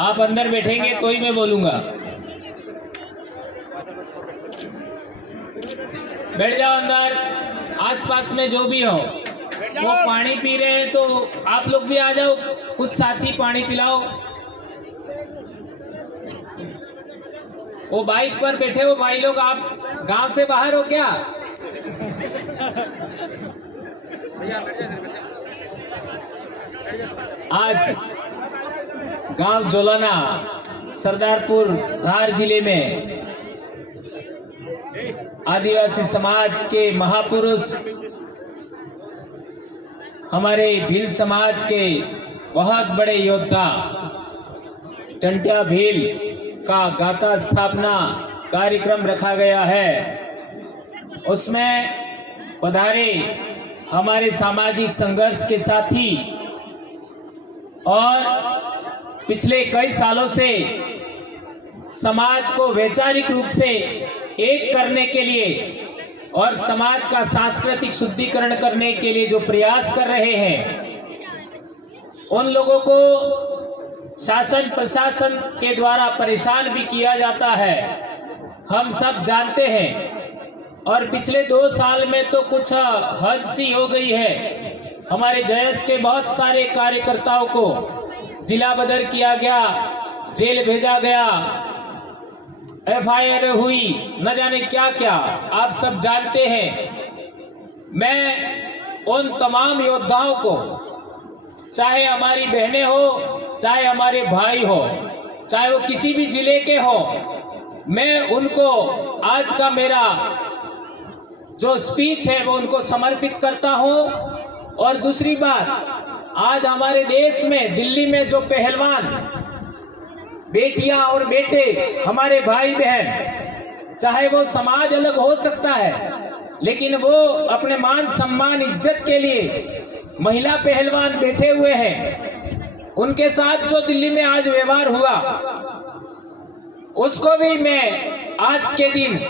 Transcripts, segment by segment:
आप अंदर बैठेंगे तो ही मैं बोलूंगा। बैठ जाओ अंदर। आसपास में जो भी हो वो पानी पी रहे हैं तो आप लोग भी आ जाओ, कुछ साथी पानी पिलाओ। वो बाइक पर बैठे हो भाई लोग, आप गांव से बाहर हो क्या? आज गांव जोलाना सरदारपुर धार जिले में आदिवासी समाज के महापुरुष, हमारे भील समाज के बहुत बड़े योद्धा टंट्या भील का गाथा स्थापना कार्यक्रम रखा गया है। उसमें पधारे हमारे सामाजिक संघर्ष के साथी और पिछले कई सालों से समाज को वैचारिक रूप से एक करने के लिए और समाज का सांस्कृतिक शुद्धिकरण करने के लिए जो प्रयास कर रहे हैं, उन लोगों को शासन प्रशासन के द्वारा परेशान भी किया जाता है, हम सब जानते हैं। और पिछले 2 साल में तो कुछ हद सी हो गई है। हमारे जयस के बहुत सारे कार्यकर्ताओं को जिला बदर किया गया, जेल भेजा गया, FIR हुई, न जाने क्या क्या, आप सब जानते हैं। मैं उन तमाम योद्धाओं को, चाहे हमारी बहनें हो, चाहे हमारे भाई हो, चाहे वो किसी भी जिले के हो, मैं उनको आज का मेरा जो स्पीच है वो उनको समर्पित करता हूं। और दूसरी बात, आज हमारे देश में दिल्ली में जो पहलवान बेटियां और बेटे, हमारे भाई बहन, चाहे वो समाज अलग हो सकता है, लेकिन वो अपने मान सम्मान इज्जत के लिए महिला पहलवान बैठे हुए हैं। उनके साथ जो दिल्ली में आज व्यवहार हुआ, उसको भी मैं आज के दिन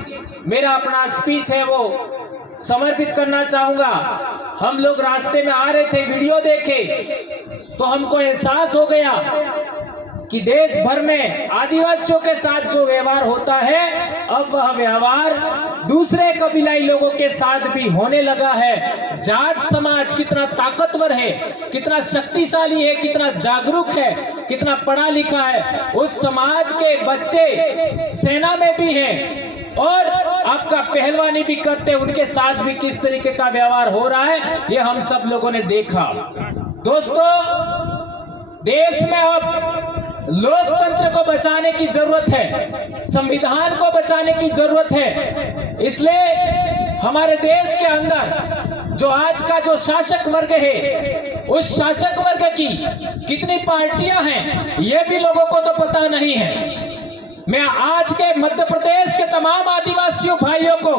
मेरा अपना स्पीच है वो समर्पित करना चाहूंगा। हम लोग रास्ते में आ रहे थे, वीडियो देखे तो हमको एहसास हो गया कि देश भर में आदिवासियों के साथ जो व्यवहार होता है, अब वह व्यवहार दूसरे कबीलाई लोगों के साथ भी होने लगा है। जाट समाज कितना ताकतवर है, कितना शक्तिशाली है, कितना जागरूक है, कितना पढ़ा लिखा है। उस समाज के बच्चे सेना में भी हैं और आपका पहलवानी भी करते, उनके साथ भी किस तरीके का व्यवहार हो रहा है, ये हम सब लोगों ने देखा। दोस्तों, देश में अब लोकतंत्र को बचाने की जरूरत है, संविधान को बचाने की जरूरत है। इसलिए हमारे देश के अंदर जो आज का जो शासक वर्ग है, उस शासक वर्ग की कितनी पार्टियां हैं, ये भी लोगों को तो पता नहीं है। मैं आज के मध्य प्रदेश के तमाम आदिवासियों भाइयों को,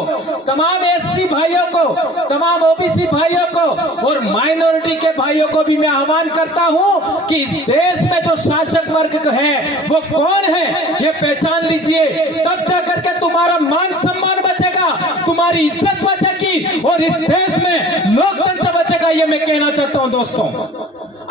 तमाम SC भाइयों को, तमाम OBC भाइयों को और माइनॉरिटी के भाइयों को भी मैं आह्वान करता हूं कि इस देश में जो शासक वर्ग है वो कौन है, ये पहचान लीजिए। तब जाकर के तुम्हारा मान सम्मान बचेगा, तुम्हारी इज्जत बचेगी और इस देश में लोकतंत्र बचेगा, ये मैं कहना चाहता हूं। दोस्तों,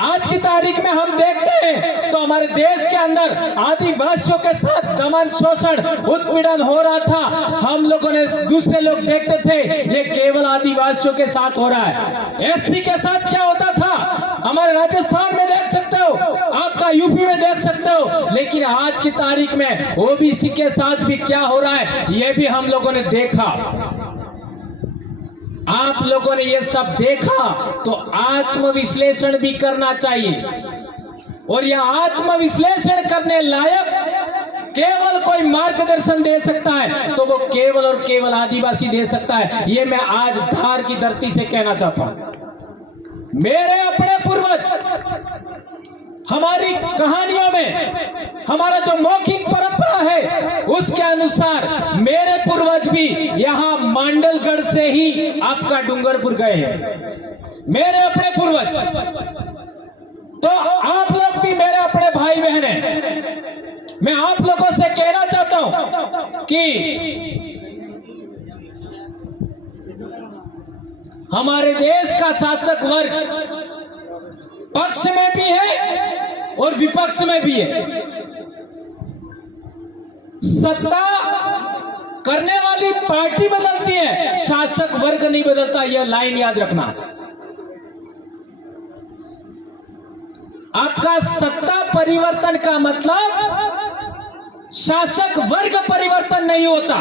आज की तारीख में हम देखते हैं तो हमारे देश के अंदर आदिवासियों के साथ दमन, शोषण, उत्पीड़न हो रहा था। हम लोगों ने, दूसरे लोग देखते थे ये केवल आदिवासियों के साथ हो रहा है। SC के साथ क्या होता था, हमारे राजस्थान में देख सकते हो, आपका UP में देख सकते हो, लेकिन आज की तारीख में OBC के साथ भी क्या हो रहा है, ये भी हम लोगों ने देखा। आप लोगों ने ये सब देखा तो आत्मविश्लेषण भी करना चाहिए। और यह आत्मविश्लेषण करने लायक केवल कोई मार्गदर्शन दे सकता है तो वो केवल और केवल आदिवासी दे सकता है। ये मैं आज धार की धरती से कहना चाहता हूं। मेरे अपने पूर्वज, हमारी कहानियों में हमारा जो मौखिक परंपरा है उसके अनुसार मेरे पूर्वज भी यहाँ मांडलगढ़ से ही आपका डूंगरपुर गए हैं, मेरे अपने पूर्वज। तो आप लोग भी मेरे अपने भाई बहन हैं। मैं आप लोगों से कहना चाहता हूं कि हमारे देश का शासक वर्ग पक्ष में भी है और विपक्ष में भी है। सत्ता करने वाली पार्टी बदलती है, शासक वर्ग नहीं बदलता, यह लाइन याद रखना। आपका सत्ता परिवर्तन का मतलब शासक वर्ग परिवर्तन नहीं होता।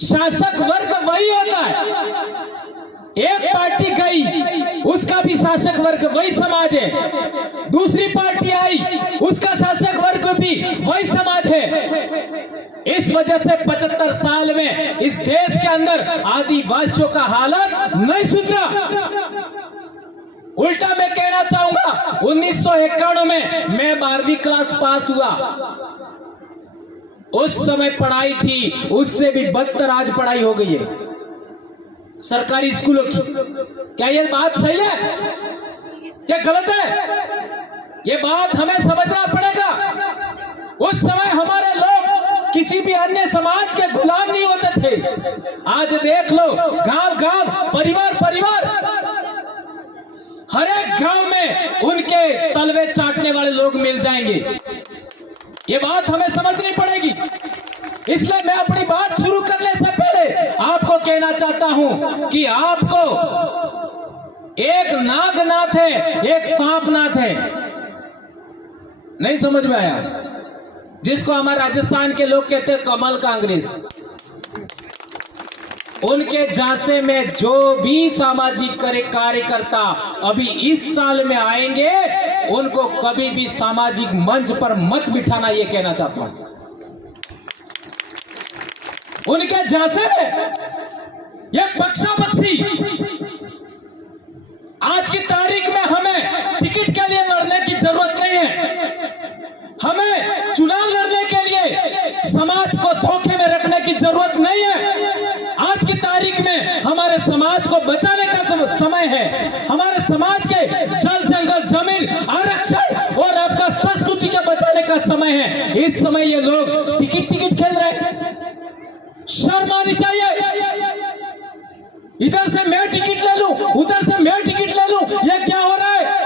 शासक वर्ग वही होता है। एक पार्टी गई, उसका भी शासक वर्ग वही समाज है। दूसरी पार्टी आई, उसका शासक वर्ग भी वही समाज है। इस वजह से 75 साल में इस देश के अंदर आदिवासियों का हालत नहीं सुधरा। उल्टा मैं कहना चाहूंगा, 1991 में मैं 12वीं क्लास पास हुआ। उस समय पढ़ाई थी, उससे भी बदतर आज पढ़ाई हो गई है सरकारी स्कूलों की। क्या ये बात सही है, क्या गलत है? ये बात हमें समझना पड़ेगा। उस समय हमारे लोग किसी भी अन्य समाज के गुलाम नहीं होते थे। आज देख लो, गांव गांव, परिवार परिवार, हर एक गांव में उनके तलवे चाटने वाले लोग मिल जाएंगे। ये बात हमें समझनी पड़ेगी। इसलिए मैं अपनी बात शुरू करने से पहले आपको कहना चाहता हूं कि आपको एक नागनाथ है, एक सांपनाथ है। नहीं समझ में आया? जिसको हमारे राजस्थान के लोग कहते हैं कमल कांग्रेस। उनके झांसे में जो भी सामाजिक कार्यकर्ता अभी इस साल में आएंगे, उनको कभी भी सामाजिक मंच पर मत बिठाना, ये कहना चाहता हूं। उनके झांसे में ये पक्षापक्षी, आज की तारीख में हमें टिकट के लिए लड़ने की जरूरत नहीं है। हमें चुनाव लड़ने के लिए समाज को धोखे में रखने की जरूरत नहीं है। आज की तारीख में हमारे समाज को बचाने का समय है। हमारे समाज के जल जंगल जमीन आरक्षण और आपका संस्कृति के बचाने का समय है। इस समय ये लोग टिकट खेल रहे हैं। शर्म आनी चाहिए। इधर से मैं टिकट ले लूं, उधर से मैं टिकट ले लूं, यह क्या हो रहा है?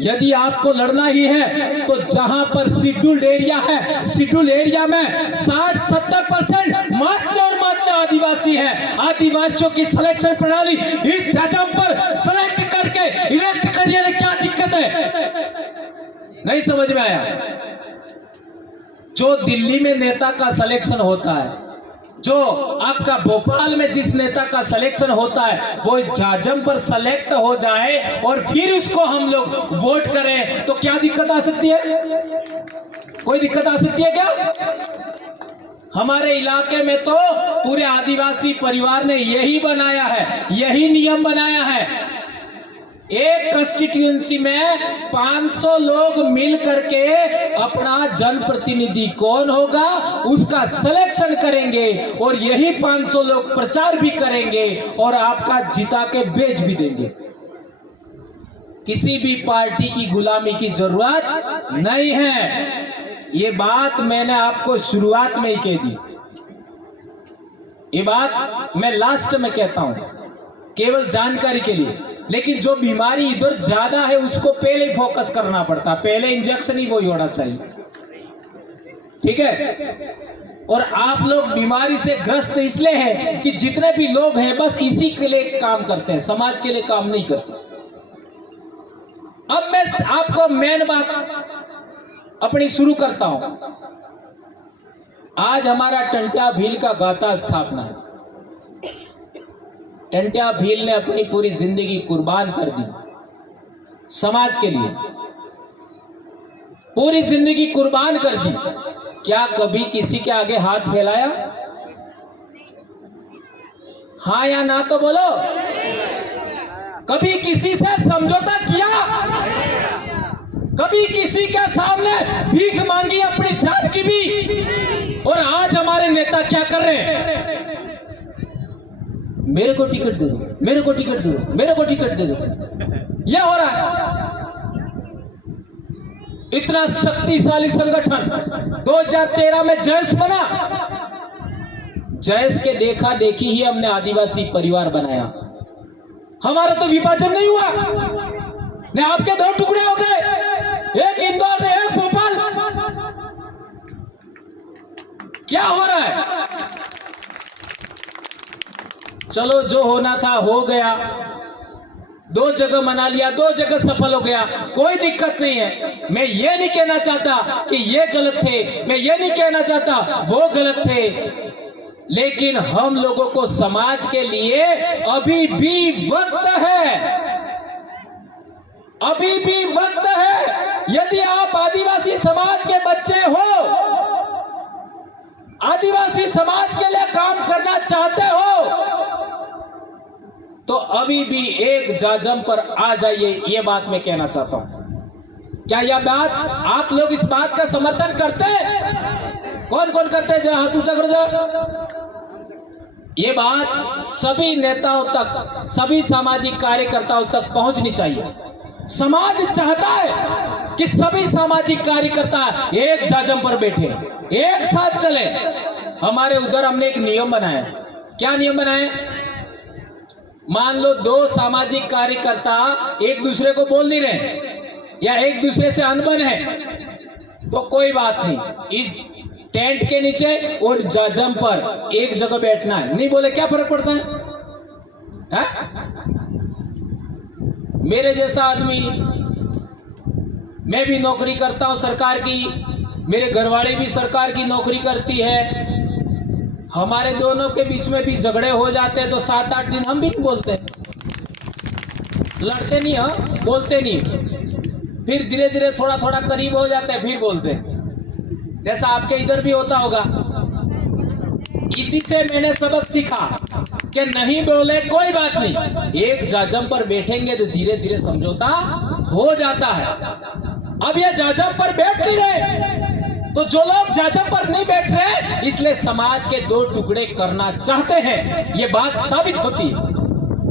यदि आपको लड़ना ही है तो जहां पर शेड्यूल्ड एरिया है, शेड्यूल्ड एरिया में 60-70% मात्र और मात्र आदिवासी है। आदिवासियों की सिलेक्शन प्रणाली इस जगह पर सेलेक्ट करके इलेक्ट करिए, क्या दिक्कत है? नहीं समझ में आया? जो दिल्ली में नेता का सिलेक्शन होता है, जो आपका भोपाल में जिस नेता का सिलेक्शन होता है, वो जाजम पर सेलेक्ट हो जाए और फिर उसको हम लोग वोट करें, तो क्या दिक्कत आ सकती है? कोई दिक्कत आ सकती है क्या? हमारे इलाके में तो पूरे आदिवासी परिवार ने यही बनाया है, यही नियम बनाया है। एक कंस्टिट्यूएंसी में 500 लोग मिल करके अपना जनप्रतिनिधि कौन होगा उसका सिलेक्शन करेंगे और यही 500 लोग प्रचार भी करेंगे और आपका जिता के बेच भी देंगे। किसी भी पार्टी की गुलामी की जरूरत नहीं है। ये बात मैंने आपको शुरुआत में ही कह दी। ये बात मैं लास्ट में कहता हूं, केवल जानकारी के लिए। लेकिन जो बीमारी इधर ज्यादा है उसको पहले ही फोकस करना पड़ता, पहले इंजेक्शन ही वही होना चाहिए, ठीक है? और आप लोग बीमारी से ग्रस्त इसलिए हैं कि जितने भी लोग हैं बस इसी के लिए काम करते हैं, समाज के लिए काम नहीं करते। अब मैं आपको मेन बात अपनी शुरू करता हूं। आज हमारा टंट्या भील का गाथा स्थापना है। टंट्या भील ने अपनी पूरी जिंदगी कुर्बान कर दी समाज के लिए, पूरी जिंदगी कुर्बान कर दी। क्या कभी किसी के आगे हाथ फैलाया? हाँ या ना तो बोलो। कभी किसी से समझौता किया? कभी किसी के सामने भीख मांगी अपनी जान की भी? और आज हमारे नेता क्या कर रहे हैं? मेरे को टिकट दे दो, मेरे को टिकट दे दो, मेरे को टिकट दे दो, यह हो रहा है। इतना शक्तिशाली संगठन 2013 में जैस बना, जैस के देखा देखी ही हमने आदिवासी परिवार बनाया। हमारा तो विभाजन नहीं हुआ, ने आपके दो टुकड़े हो गए, एक इंदौर ने एक भोपाल। क्या हो रहा है? चलो जो होना था हो गया, दो जगह मना लिया, दो जगह सफल हो गया, कोई दिक्कत नहीं है। मैं ये नहीं कहना चाहता कि ये गलत थे, मैं ये नहीं कहना चाहता वो गलत थे, लेकिन हम लोगों को समाज के लिए अभी भी वक्त है, अभी भी वक्त है। यदि आप आदिवासी समाज के बच्चे हो, आदिवासी समाज के लिए काम करना चाहते हो, तो अभी भी एक जाजम पर आ जाइए, ये बात मैं कहना चाहता हूं। क्या यह बात आप लोग इस बात का समर्थन करते हैं? कौन कौन करते हैं? जरा हाथ ऊंचा करो जरा। ये बात सभी नेताओं तक, सभी सामाजिक कार्यकर्ताओं तक पहुंचनी चाहिए। समाज चाहता है कि सभी सामाजिक कार्यकर्ता एक जाजम पर बैठे, एक साथ चले। हमारे उधर हमने एक नियम बनाया। क्या नियम बनाया? मान लो दो सामाजिक कार्यकर्ता एक दूसरे को बोल नहीं रहे या एक दूसरे से अनबन है, तो कोई बात नहीं, इस टेंट के नीचे और जाजम पर एक जगह बैठना है। नहीं बोले क्या फर्क पड़ता है? मेरे जैसा आदमी, मैं भी नौकरी करता हूं सरकार की, मेरे घरवाले भी सरकार की नौकरी करती है। हमारे दोनों के बीच में भी झगड़े हो जाते हैं तो 7-8 दिन हम भी नहीं बोलते, लड़ते नहीं, हाँ बोलते नहीं, फिर धीरे धीरे थोड़ा थोड़ा करीब हो जाते हैं, फिर बोलते हैं, जैसा आपके इधर भी होता होगा। इसी से मैंने सबक सीखा कि नहीं बोले कोई बात नहीं, एक जाजम पर बैठेंगे तो धीरे धीरे समझौता हो जाता है। अब ये जाजम पर बैठ नहीं रहे, तो जो लोग जाजम पर नहीं बैठ रहे इसलिए समाज के दो टुकड़े करना चाहते हैं, ये बात साबित होती है।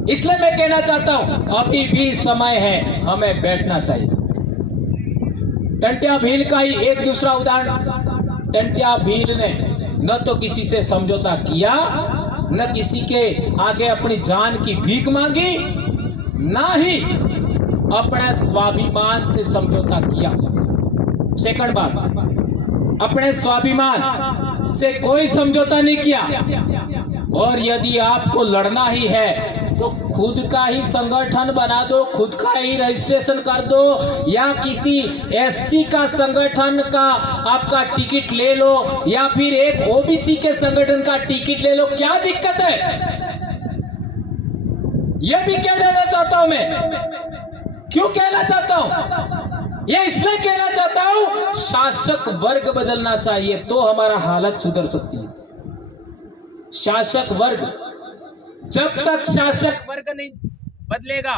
इसलिए मैं कहना चाहता हूं अभी भी समय है, हमें बैठना चाहिए। टंट्या भील का ही एक दूसरा उदाहरण। टंट्या भील ने न तो किसी से समझौता किया, न किसी के आगे अपनी जान की भीख मांगी, ना ही अपने स्वाभिमान से समझौता किया। सेकंड बात, अपने स्वाभिमान से कोई समझौता नहीं किया। और यदि आपको लड़ना ही है तो खुद का ही संगठन बना दो, खुद का ही रजिस्ट्रेशन कर दो, या किसी एससी का संगठन का आपका टिकट ले लो, या फिर एक ओबीसी के संगठन का टिकट ले लो। क्या दिक्कत है? यह भी कह देना चाहता हूं मैं। क्यों कहना चाहता हूं? ये इसलिए कहना चाहता हूं, शासक वर्ग बदलना चाहिए तो हमारा हालत सुधर सकती है। शासक वर्ग, जब तक शासक वर्ग नहीं बदलेगा